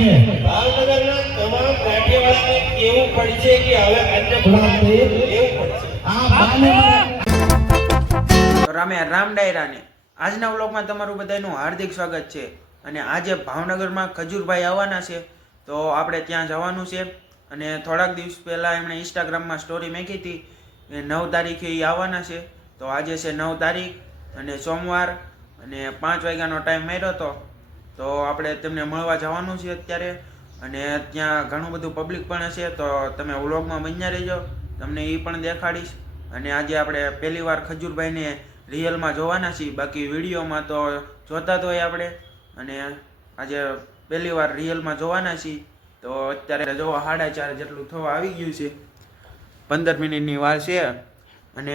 ભાઈને ભાવનગરના તમામ કાઠિયાવાડને કેવું પડશે કે હવે અન્ય પ્રાંતે કેવું પડશે આ બાને રામે રામ ડાયરાને આજના વ્લોગમાં તમારું બધાનું હાર્દિક સ્વાગત છે. અને આજે ભાવનગરમાં ખજૂરભાઈ આવવાના છે, તો આપણે ત્યાં જવાનું છે. અને થોડાક દિવસ પહેલાં એમણે ઇન્સ્ટાગ્રામમાં સ્ટોરી મૂકી હતી કે 9 તારીખે એ આવવાના છે. તો આજે છે 9 તારીખ અને સોમવાર, અને 5 વાગ્યાનો ટાઈમ મળ્યો હતો. તો આપણે તેમને મળવા જવાનું છે અત્યારે. અને ત્યાં ઘણું બધું પબ્લિક પણ હશે, તો તમે વ્લોગમાં બન્યા રહેજો, તમને એ પણ દેખાડીશ. અને આજે આપણે પહેલી વાર ખજૂરભાઈને રિયલમાં જોવાના છીએ, બાકી વિડીયોમાં તો જોતા જ હોય આપણે. અને આજે પહેલી વાર રિયલમાં જોવાના છીએ. તો અત્યારે જો 4:30 જેટલું થવા આવી ગયું છે, 15 મિનિટની વાર છે. અને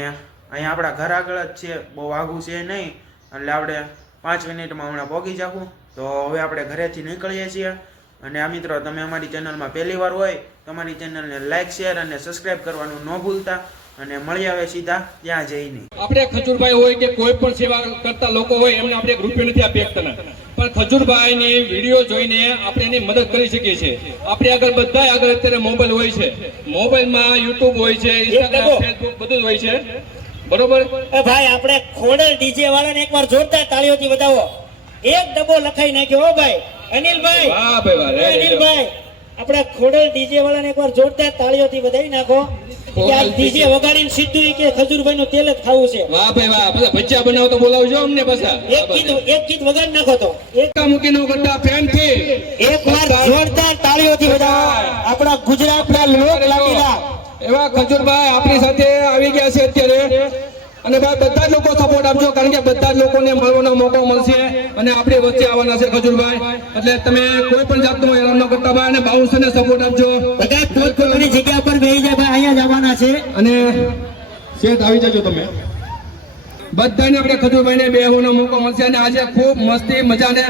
અહીંયા આપણા ઘર આગળ જ છે, બહુ આઘું છે નહીં, એટલે આપણે 5 મિનિટમાં હમણાં પહોંચી જાઉં. તો હવે આપણે ઘરેથી નીકળીએ છીએ. અને આ મિત્રો, તમે અમારી ચેનલમાં પહેલી વાર હોય તો અમારી ચેનલને લાઇક, શેર અને સબસ્ક્રાઇબ કરવાનું ન ભૂલતા. અને મળી આવે સીધા ત્યાં જઈને. આપણે ખજૂરભાઈ હોય કે કોઈ પણ સેવા કરતા લોકો હોય, એમને આપણે રૂપિયો નથી આપી શકતા, પણ ખજૂરભાઈની વિડીયો જોઈને આપણે એની મદદ કરી શકીએ છીએ. આપણે આગળ બધા આગળ અત્યારે મોબાઈલ હોય છે, મોબાઈલમાં યુટ્યુબ હોય છે, ઇન્સ્ટાગ્રામ, ફેસબુક બધું જ હોય છે, બરોબર? ભાઈ આપણે ખોડલ ડીજે વાળાને એકવાર જોરદાર તાળીઓથી વધાવો. એક ડબ્બો લખાઈ નાખ્યો હો ભાઈ અનિલભાઈ. વાહ ભાઈ વાહ, અનિલભાઈ આપણે ખોડલ ડીજે વાળાને એકવાર જોરદાર તાળીઓથી વધાવી નાખો. ડીજે વગાડીને સીધું કે ખજૂરભાઈ નું તેલ જ ખાવું છે. વાહ ભાઈ વાહ, બધા ભજીયા બનાવો તો બોલાવજો અમને પાછા. એક ગીત વગાડી નાખો તો એક મૂકી નો કરતા પ્રેમથી એકવાર જોરદાર તાળીઓથી વધાવો આપણા ગુજરાતના લોક લાડીલા એવા ખજૂરભાઈ આપણી સાથે આવી ગયા છે અત્યારે. અને ભાઈ બધા જ લોકો સપોર્ટ આપજો, કારણ કે બધા જ લોકોને મળવાનો મોકો મળશે અને આપણી વચ્ચે આવવાના છે ખજૂરભાઈ. એટલે તમે કોઈ પણ જાતનો હેરાન ન કરતા ભાઈ, અને બાઉન્સરને સપોર્ટ આપજો. બધા પોતપોતાની જગ્યા પર બેસી જાય ભાઈ, અહીંયા જ આવવાના છે. અને સેટ આવી જજો તમે. બધાને આપણે ખજૂરભાઈને બેહવાનો મોકો મળશે. અને આજે ખૂબ મસ્તી મજાને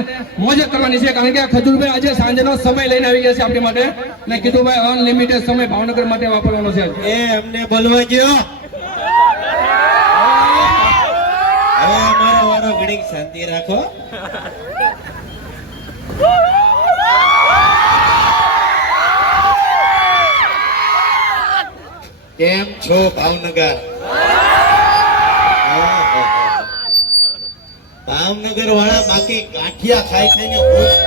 મોજ કરવાની છે, કારણ કે ખજૂરભાઈ આજે સાંજનો સમય લઈને આવી ગયા છે આપણી માટે. અને કીધું ભાઈ અનલિમિટેડ સમય ભાવનગર માટે વાપરવાનો છે. એ અમને બોલવા ગયો. હવે અમારો વારો, ઘડીક શાંતિ રાખો. કેમ છો ભાવનગર? ભાવનગર વાળા બાકી ગાંઠિયા ખાઈ ખાઈને ખુશ.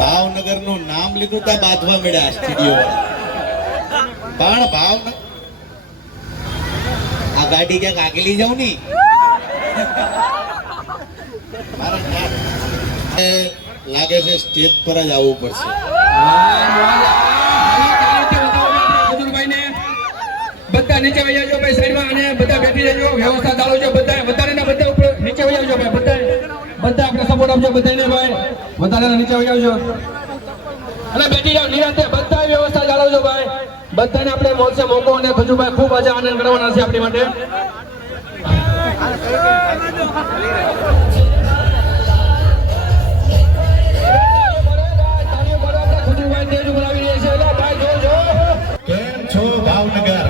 ભાવનગર નું નામ લીધું તા બાંધવા મળ્યા સ્ટુડિયો વાળા. પણ ભાવનગર આ ગાડી ક્યાંક આગલી જાવ ની લાગે છે સ્ટેજ પર જ આવવું પડશે. બધા નીચે વહી આવજો ભાઈ સાઈડમાં, અને બધા બેઠી જજો, વ્યવસ્થા ચાલવજો. બધા વધારે ને બધા ઉપર નીચે વહી આવજો ભાઈ. બધા આપણે સપોર્ટ આપજો બધાને ભાઈ, વધારે નીચે વહી આવજો અને બેઠી જાવ નિરાંતે. બધા વ્યવસ્થા ચાલવજો ભાઈ, બધાને આપણે મળશે મોકો. અને ખજૂરભાઈ ખૂબ આજે આનંદ કરવાના છે આપણી માટે. કેમ છો ભાવનગર?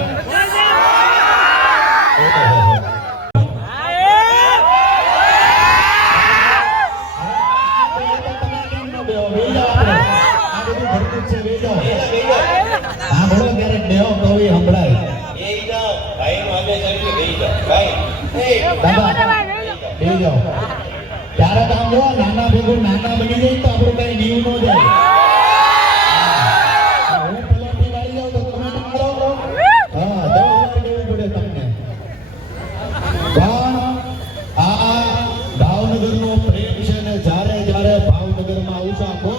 ત્યારે તો આમ જો નાના ભેગું નાના બની જાય તો આપણું કઈ નીવ ન જાય. હું પલટી વાળી જાઉં તો તમે મારો. હા, 10 વાર દેવું પડે તમને. પણ આ ભાવનગરનો પ્રેમ છે ને, જ્યારે ભાવનગરમાં આવું છું, બહુ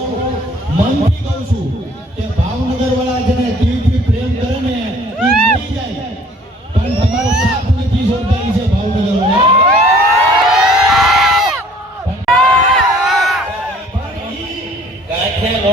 મનથી કહું છું કે ભાવનગર વાળા જેને દિલથી પ્રેમ કરે ને એ મરી જાય, પણ તમારો સાથ નથી છોડતા છે ભાવનગર વાળા. ગાંઠિયા નો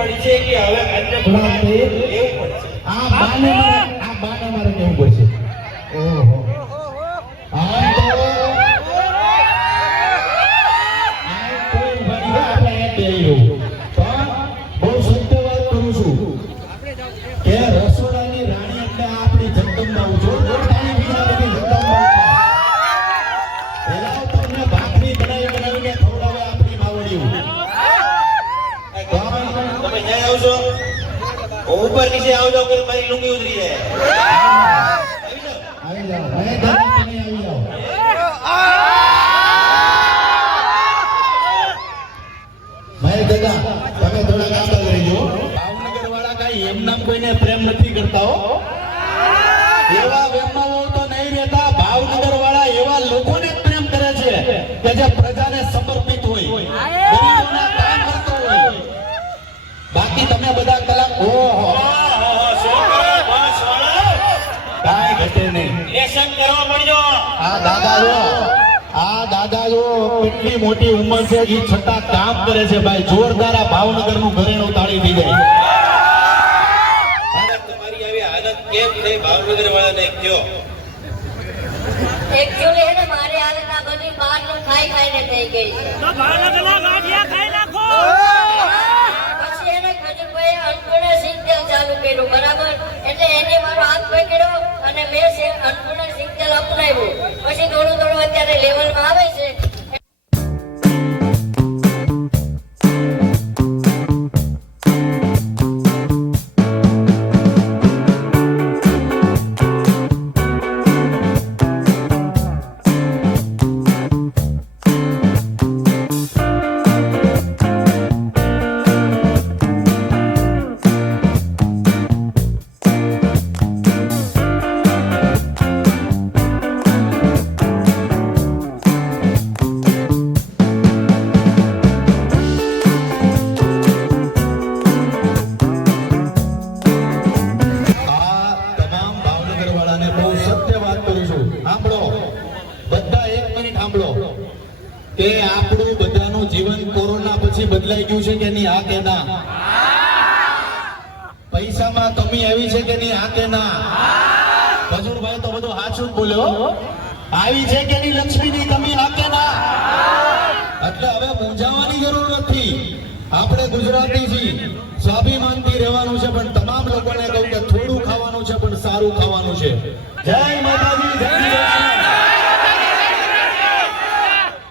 પડશે કે હવે અન્નપૂર્ણા કેવું પડશે? આ બાને મારે કેવું પડશે. ઓહો આમ તો કોઈ ઉભા નહીં હોય, આપણે અહીંયા બેહી રહું. પણ બહુ સત્ય વાત કરું છું કે રસોડાની રાણી એટલે આ આપણી જગદંબા જો મોટાની બીજા બધી જગદંબા એલા તમને ભાખરી બનાવીને ખવડાવે આપણી માવડીઓ. તમે ક્યાં આવશો? હું ઉપર નીચે આવજો કે મારી લુંગી ઉતરી જાય. આવી જાઓ હવે તમે આવી જાઓ. મહેશ દાદા તમે થોડા આગળ રહેજો. ભાવનગર વાળા કઈ એમ નામ કોઈને પ્રેમ નથી કરતા હો. એવા વેમાઓ તો નહીં રહેતા. ભાવનગર વાળા એવા લોકોને જ પ્રેમ કરે છે કે જે પ્રજાને સમર્પિત હોય, ગરીબોના કામ કરતો હોય. બાકી તમે બધા કલાક ઓહો કાંઈ ઘટે નહીં. લેસન કરવા મળજો. આ દાદા જો કેટલી મોટી ઉંમર છે એ છતાં કામ કરે છે ભાઈ. જોરદાર આ ભાવનગરનું ઘરેણું તાળી થઈ જાય. અને તમારી આવી હાલત કેમ થઈ ભાવનગર વાળાને કયો? એકચ્યુઅલી હે ને મારી હાલત આ બધી બહારનું ખાઈને થઈ ગઈ છે. પછી એને ખજૂરભાઈએ અન્નપૂર્ણા સિંગતેલ ચાલુ કર્યું, બરાબર? એટલે એને મારો હાથ પકડ્યો અને મેં અન્નપૂર્ણા સિંગતેલ અપનાવ્યું. પછી થોડું થોડું અત્યારે લેવલમાં આવે છે. કે આપણું બધાનું જીવન કોરોના પછી બદલાઈ ગયું છે કે નહીં? હા કે ના? પૈસામાં કમી આવી છે કે નહીં? હા કે ના? ખજૂરભાઈ તો બધું સાચું જ બોલ્યો. આવી છે કે નહીં લક્ષ્મીની કમી? હા કે ના? એટલે હવે મૂંઝાવાની જરૂર નથી. આપણે ગુજરાતી છીએ, સ્વાભિમાનથી રહેવાનું છે. પણ તમામ લોકોને કહું કે થોડું ખાવાનું છે પણ સારું ખાવાનું છે. જય માતાજી, જય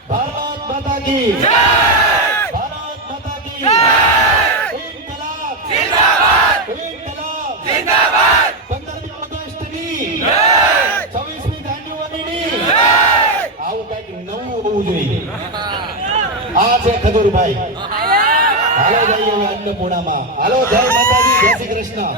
ભારત માતા કી જય. ભારત માતા કી જય. ઇન્કલાબ જિંદાબાદ. ઇન્કલાબ જિંદાબાદ. 15મી ઓગસ્ટની જય. 26મી જાન્યુઆરીની જય. આવું કંઈક નવું હોવું જોઈએ. આ છે ખજૂરભાઈ. હાલો જઈએ હવે અન્નપૂર્ણામાં. હાલો, જય માતાજી, જય શ્રી કૃષ્ણ.